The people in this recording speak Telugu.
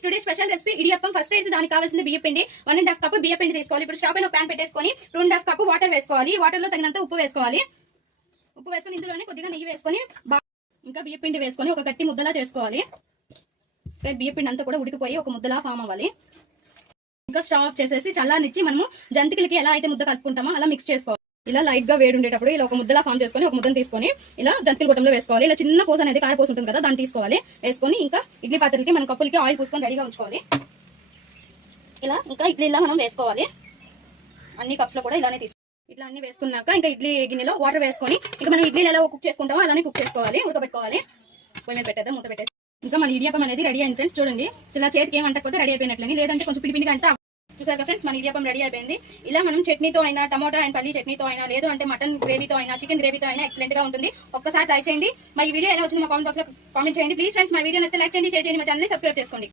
Friends today special recipe idiyappam. First అయితే దానికి కావాల్సిన బియ్య పిండి 1.5 కప్ బియ్య పిండి తీసుకోవాలి. ఇప్పుడు స్టవ్ పైన ఒక ప్యాన్ పెట్టేసుకొని 2.5 కప్ వాటర్ వేసుకోవాలి. వాటర్ లో తగినంత ఉప్పు వేసుకోవాలి. ఉప్పు వేసుకొని ఇందులోనే కొద్దిగా నెయ్యి వేసుకొని ఇంకా బియ్య పిండి వేసుకొని ఒక గట్టి ముద్దలా చేసుకోవాలి. బియ్య పిండి అంతా కూడా ఉడికిపోయి ఒక ముద్దలా ఫామ్ అవ్వాలి. ఇంకా స్టవ్ ఆఫ్ చేసేసి చల్లారనిచ్చి మనము జంతికలకి ఎలా అయితే ముద్ద కలుపుకుంటామో అలా మిక్స్ చేసుకోవాలి. ఇలా లైట్ గా వేడి ఉండేటప్పుడు ఇలా ఒక ముద్దలా ఫామ్ చేసుకొని ఒక ముద్దను తీసుకొని ఇలా జంతికల గొట్టంలో వేసుకోవాలి. ఇలా చిన్న పోస అనేది కారపోసి ఉంటుంది కదా, దాన్ని తీసుకోవాలి. వేసుకొని ఇంకా ఇడ్లీ పాత్రలకి మనం కప్పులకి ఆయిల్ పూసుకొని రెడీగా ఉంచుకోవాలి. ఇలా ఇంకా ఇడ్లీలా మనం వేసుకోవాలి. అన్ని కప్స్ లో కూడా ఇలానే ఇట్లా అన్ని వేసుకున్నాక ఇంకా ఇడ్లీ గిన్నెలో వాటర్ వేసుకొని ఇంకా మనం ఇడ్లీలు ఎలా కుక్ చేసుకుంటామో అలానే కుక్ చేసుకోవాలి. ఉడకబెట్టుకోవాలి. పొయ్యి మీద పెట్టేద్దాం, మూత పెట్టేసి ఇంకా మన ఇడియప్పం అనేది రెడీ అయింది ఫ్రెండ్స్. చూడండి, ఇలా చేతికి ఏమంటకపోతే రెడీ అయిపోయినట్లని, లేదంటే కొంచెం పిండిగా అంటే చూసారు ఫ్రెండ్స్ మన ఇడియప్పం రెడీ అయిపోయింది. ఇలా మనం చట్నీతో అయినా, టమోటా అండ్ పల్లి చట్నీతో అయినా, లేదు అంటే మటన్ గ్రేవీతో అయినా, చికెన్ గ్రేవీతో అయినా ఎక్సలెంట్ గా ఉంటుంది. ఒక్కసారి ట్రై చేయండి. మా ఈ వీడియో ఎలా వచ్చిందో మా కామెంట్ బాక్స్ లో కామెంట్ చేయండి ప్లీజ్ ఫ్రెండ్స్. మా వీడియో నచ్చితే లైక్ చేయండి, షేర్ చేయండి, మా ఛానల్ ని సబ్స్క్రైబ్ చేసుకోండి.